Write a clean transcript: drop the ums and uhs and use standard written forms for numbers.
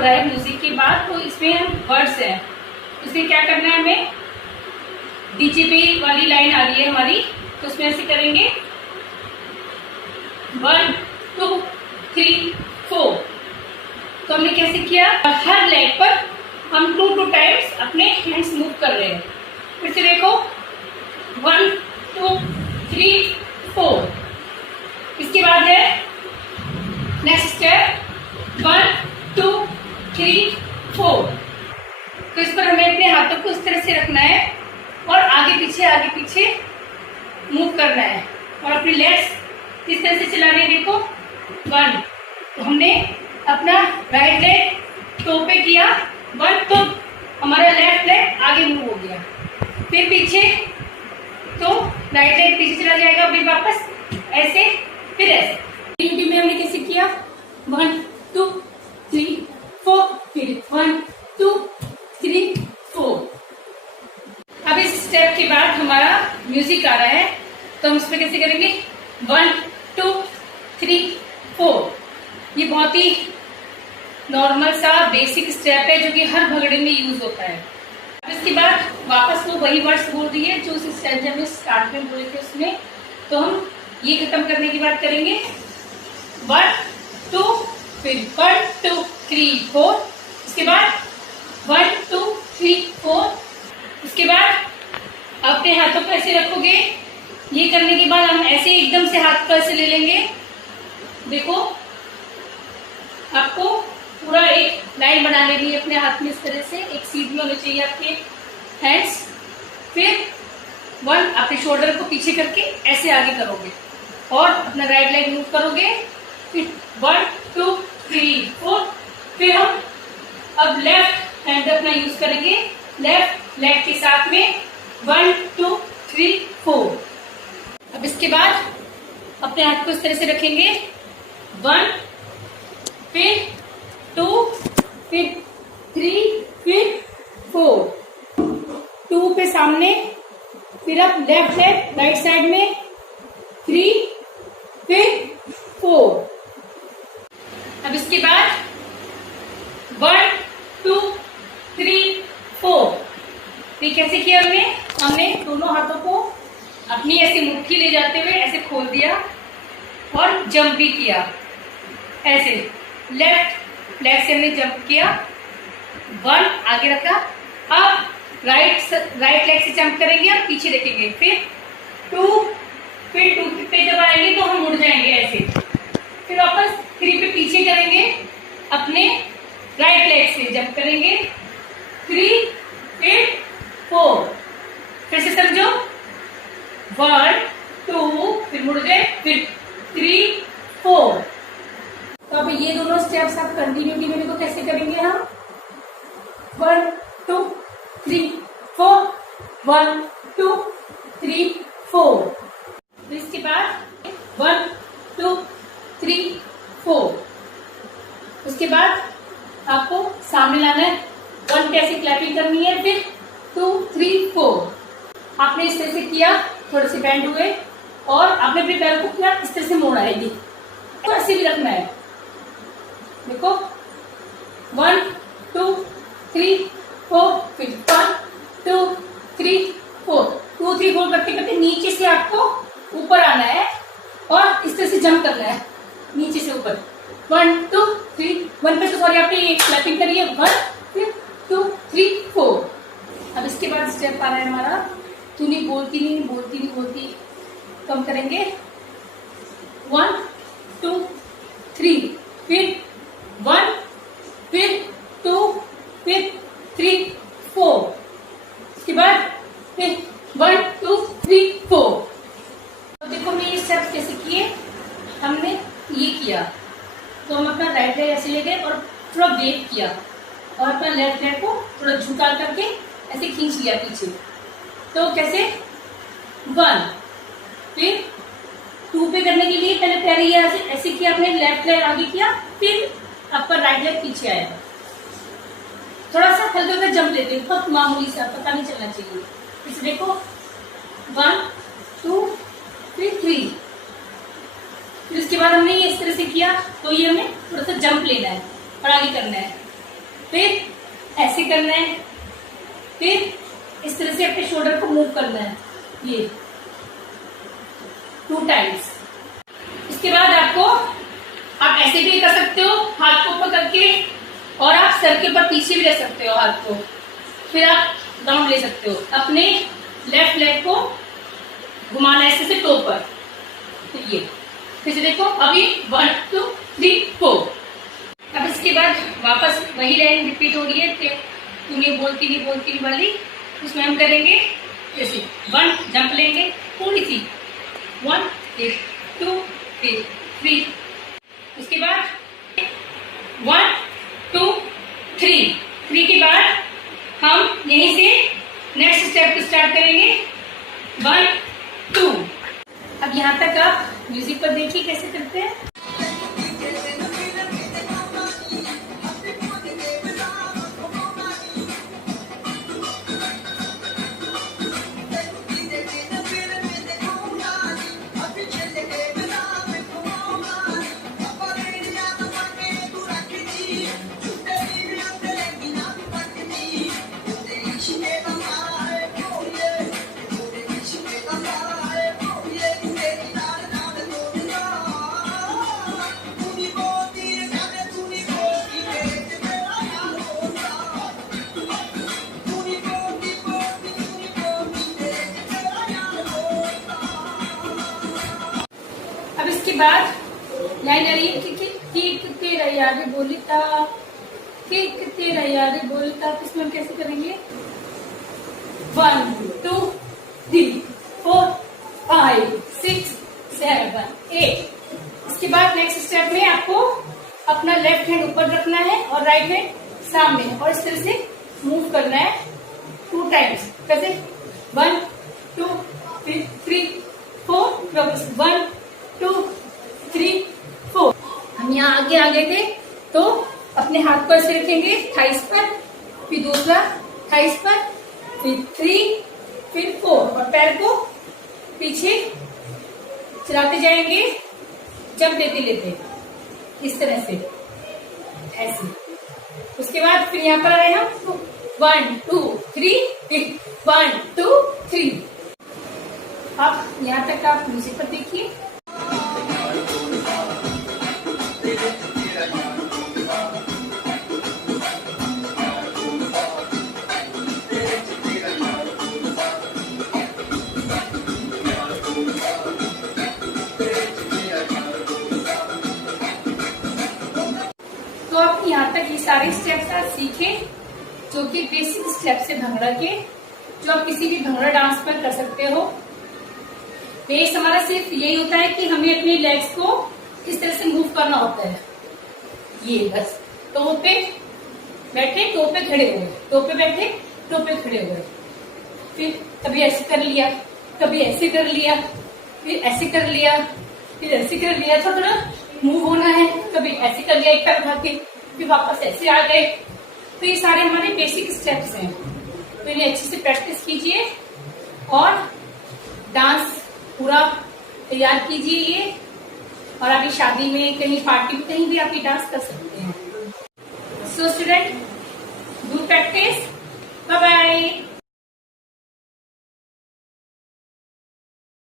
हो रहा है म्यूजिक के बाद, तो इसमें हम वर्ड्स है, इसमें क्या करना है हमें, डीजेपी वाली लाइन आ रही है हमारी, तो उसमें ऐसे करेंगे 1 2 3 4। तो हमने कैसे किया, हर लेग पर हम 2 टाइम्स अपने हैंड्स मूव कर रहे हैं। फिर से देखो 1 2 3 4। इसके बाद है नेक्स्ट स्टेप 1 2 3 4। तो इस पर हमें अपने हाथों को इस तरह से रखना है और आगे पीछे मूव करना है और अपनी लेग्स किस तरह से चला रहे हैं, देखो 1। तो हमने अपना राइट लेग टो पे किया 1, तो हमारा लेफ्ट लेग आगे मूव हो गया, फिर पीछे, तो राइट लेग पीछे चला जाएगा, फिर वापस ऐसे, फिर ऐसे। यूट्यूब में हमने कैसे किया 1 2 3 4, फिर 1 2 3 4। अब इस स्टेप के बाद हमारा म्यूजिक आ रहा है, तो हम इसमें कैसे करेंगे 1 2 3 4। ये बहुत ही नॉर्मल सा बेसिक स्टेप है जो कि हर भंगड़े में यूज होता है। अब इसके बाद वापस वो वही वर्ड्स बोल रही है जो उस स्टैंजा में स्टार्ट में बोले थे उसमें, तो हम ये खत्म करने की बात करेंगे 1 2, फिर 1 2 3 4। इसके बाद 1 2 3 4। इसके बाद अपने हाथों को ऐसे रखोगे, ये करने के बाद हम ऐसे एकदम से हाथ को ऐसे ले लेंगे, देखो आपको पूरा एक लाइन बना लेनी है अपने हाथ में, इस तरह से एक सीधी होनी चाहिए आपके हैंड्स। फिर 1 अपने शोल्डर को पीछे करके ऐसे आगे करोगे और अपना राइट लेग मूव करोगे, फिर 1 2 3 4। फिर हम अब लेफ्ट हैंड अपना यूज करेंगे लेफ्ट लेग के साथ में 1 2 3 4। अब इसके बाद अपने हाथ को इस तरह से रखेंगे 1, फिर 2, फिर 3, फिर 4। 2 पे सामने, फिर अब लेफ्ट लेग राइट साइड में 3, फिर 4। अब इसके बाद 1 2 3 4। ये कैसे किया हमने दोनों हाथों को अपनी ऐसी मुट्ठी ले जाते हुए ऐसे खोल दिया और जंप भी किया, ऐसे लेफ्ट लेग से हमने जंप किया, 1 आगे रखा। अब राइट लेग से जंप करेंगे और पीछे देखेंगे, फिर 2, फिर 2 पे जब आएंगे तो हम मुड़ जाएंगे ऐसे, फिर वापस 3 पे पीछे करेंगे, अपने राइट लेग से जंप करेंगे, 3 फिर 4। फिर से समझो 1 2, फिर मुड़ गए, फिर 3 4। तो अब ये दोनों स्टेप्स आप कंटिन्यूटी मेरे को कैसे करेंगे हम 1 2 3 4 1 2 3 4। तो इसके बाद 1 2 3 4। उसके बाद आपको सामने लाना है, 1 पे ऐसे क्लैपिंग करनी है, फिर 2 3 4। आपने इस तरह से किया, थोड़े से बेंड हुए और आपने अपने पैर को किया इस तरह से मोड़ा है, तो ऐसे भी रखना है, देखो 1 2 3 4, फिर 1 2 3 4। 2 3 4 करते करते नीचे से आपको ऊपर आना है और इस तरह से जंप करना है नीचे से ऊपर, 1 2 3 1 पे, तो सॉरी आपने ये क्लैपिंग करी है, 1 फिर 2 3 4। अब इसके बाद स्टेप आ रहा है हमारा, तू नहीं बोलती, कम करेंगे 1 2 3, फिर 1, फिर 2, फिर 3 4। इसके बाद फिर 1 2 3 4। तो देखो मैं ये स्टेप्स कैसे किए, हमने ये किया, तो हम अपना राइट लेग ऐसे ले गए और थोड़ा ब्रेक किया और अपना लेफ्ट लेग को थोड़ा झुका करके ऐसे खींच लिया पीछे, तो कैसे 1, फिर 2 पे करने के लिए पहले पैर ये ऐसे किया, अपने लेफ्ट लेग आगे किया, फिर आपका राइट लेग पीछे आएगा, थोड़ा सा हल्का हल्का जंप लेते हैं, बहुत मामूली सा, पता नहीं चलना चाहिए। इसे देखो 1 2 फिर 3। फिर उसके बाद हमने ये इस तरह से किया, तो ये हमें थोड़ा सा जंप लेना है और आगे करना है, फिर ऐसे करना है, फिर इस तरह से अपने शोल्डर को मूव करना है, ये 2 टाइम्स। इसके बाद आपको, आप ऐसे भी कर सकते हो हाथ को ऊपर करके, और आप सर के ऊपर पीछे भी रख सकते हो हाथ को, फिर आप डाउन ले सकते हो। अपने लेफ्ट लेग को घुमाना ऐसे से टो पर, तो ये फिर से देखो, अभी 1 2 3 4। अब इसके बाद वापस वही लाइन रिपीट हो रही है कि तूने बोलती नहीं वाली, उसमें हम करेंगे जैसे 1 जंप लेंगे थोड़ी सी, 1 2 3। उसके बाद 1 2 3 के बाद हम यहीं से नेक्स्ट स्टेप स्टार्ट करेंगे, 1 2। अब यहाँ तक आप म्यूजिक पर देखिए कैसे करते हैं। अब इसके बाद लाइन आ रही है ठीक तेरा यार बोलता, ठीक तेरा यार बोलता, तो इसमें हम कैसे करेंगे, 1 2 3 4 5 6 7 8। इसके बाद नेक्स्ट स्टेप में आपको अपना लेफ्ट हैंड ऊपर रखना है और राइट हैंड सामने, और इस तरह से मूव करना है 2 टाइम्स। कैसे, 1 2 3 4, 1 2 3 4। हम यहाँ आगे आ गए थे, तो अपने हाथ को ऐसे रखेंगे थाइस पर, फिर दूसरा थाइस पर, फिर 3 फिर 4, और पैर को पीछे चलाते जाएंगे जब लेते लेते, इस तरह से ऐसे। उसके बाद फिर यहाँ पर आए हम 1 2 3, 1 2 3। अब यहाँ तक आप म्यूजिक पर देखिए। तो आप यहाँ तक ये सारे स्टेप्स आप सीखे, जो कि बेसिक स्टेप्स है भंगड़ा के, जो आप किसी भी भंगड़ा डांस पर कर सकते हो। बेस हमारा सिर्फ यही होता है कि हमें अपने लेग्स को इस तरह से मूव करना होता है, ये बस। टो पे बैठे, टो पे खड़े हुए, टो पे बैठे, टो पे खड़े हुए, फिर कभी ऐसे कर लिया, कभी ऐसे कर लिया, फिर ऐसे कर लिया, फिर ऐसे कर लिया। थोड़ा मूव होना है, कभी ऐसे कर लिया एक पैर उठा के, फिर वापस ऐसे आ गए। तो ये सारे हमारे बेसिक स्टेप्स हैं, तो इन्हें अच्छे से प्रैक्टिस कीजिए और डांस पूरा तैयार कीजिए ये, और अभी शादी में, कहीं पार्टी में, कहीं भी आप ये डांस कर सकते हैं। So student, do practice. Bye bye.